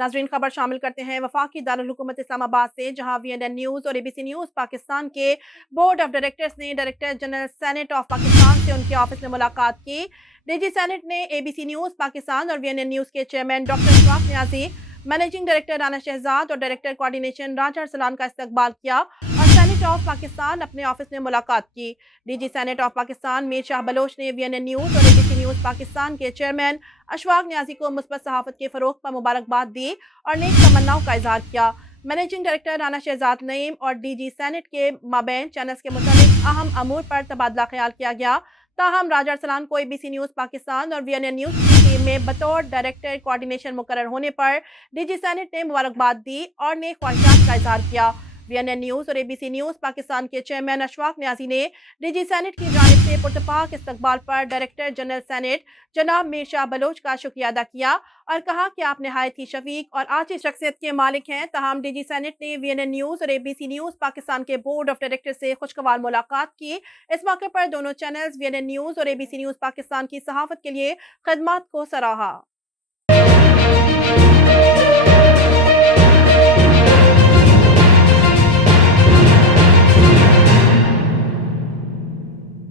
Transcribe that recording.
नाज़रीन, खबर शामिल करते हैं वफाकी दारुल-हुकूमत इस्लामाबाद से, जहां वीएनएन न्यूज़ और एबीसी न्यूज़ पाकिस्तान के बोर्ड ऑफ डायरेक्टर्स ने director general senate of Pakistan से उनके ऑफिस में मुलाकात की। डीजी सेनेट ने एबीसी न्यूज़ पाकिस्तान और वीएनएन न्यूज़ के chairman doctor Ashfaq Niazi, managing director Rana Shahzad और डायरेक्टर कोऑर्डिनेशन राजा अरसलान का इस्तकबाल किया और सेनेट ऑफ पाकिस्तान अपने ऑफिस में मुलाकात की। DG senate of Pakistan Mir Shah Baloch ने वीएनएन न्यूज़ और एबीसी न्यूज़ पाकिस्तान के चेयरमैन अशफाक नियाज़ी को मुस्बत सहाफत के फरोग पर मुबारकबाद दी और नेक तमन्नाओं का इजहार किया। मैनेजिंग डायरेक्टर राना शहजाद नईम और डीजी सेनेट के माबैन चैनल्स के मुताबिक अहम अमूर पर तबादला ख्याल किया गया। ताहम राजा अरसलान को एबीसी न्यूज़ पाकिस्तान और वीएनएन न्यूज़ की टीम में बतौर डायरेक्टर कोऑर्डिनेशन मुकर्रर होने पर डीजी सेनेट ने मुबारकबाद दी और नेक ख्वाहिशात का इजहार किया। वीएनएन न्यूज़ और एबीसी न्यूज़ पाकिस्तान के चेयरमैन अशफाक नियाज़ी ने डीजी सेनेट की जानिब से पुरतपाक इस्तकबाल पर डायरेक्टर जनरल सेनेट जनाब मीर शाह बलोच का शुक्रिया अदा किया और कहा कि आप नहायत ही शफीक और आजी शख्सियत के मालिक हैं। ताहम डीजी सेनेट ने वीएनएन न्यूज़ और एबीसी न्यूज़ पाकिस्तान के बोर्ड ऑफ डायरेक्टर से खुशगवार मुलाकात की। इस मौके पर दोनों चैनल्स वीएनएन न्यूज़ और एबीसी न्यूज़ पाकिस्तान की सहाफत के लिए खिदमत को सराहा।